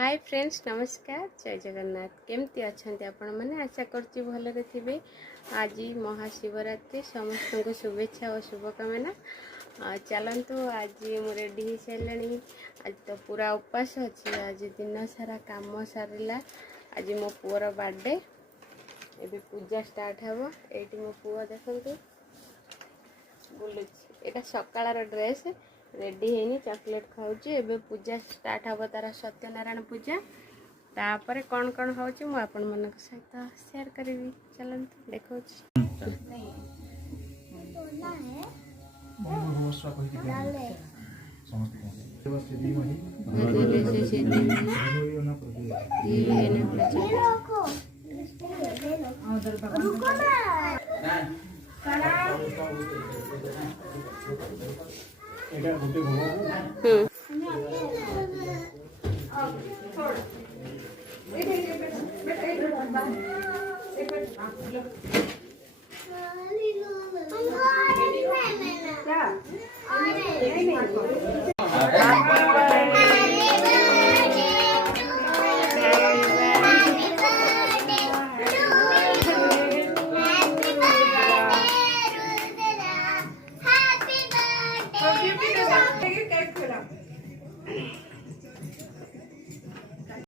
Hi friends नमस्कार जय जगन्नाथ केमती अच्छा आपण मैंने आशा करती भलरे थे। आज महाशिवरात्रि समस्त को शुभेच्छा और शुभकामना। चलतु आज मु रेडी हो सारे। आज तो पूरा उपास अच्छी। आज दिन सारा काम सारा। आज मो पुअर बर्थडे ए पूजा स्टार्ट हम। ये मो पुआ देखते बुलूँ यहाँ सकाळ ड्रेस रेडी है चॉकलेट खाऊँ। एबे पूजा स्टार्ट हम तार सत्यनारायण पूजा तापर कौन कौन हो आपण मन सहित शेयर करी। चलते देखो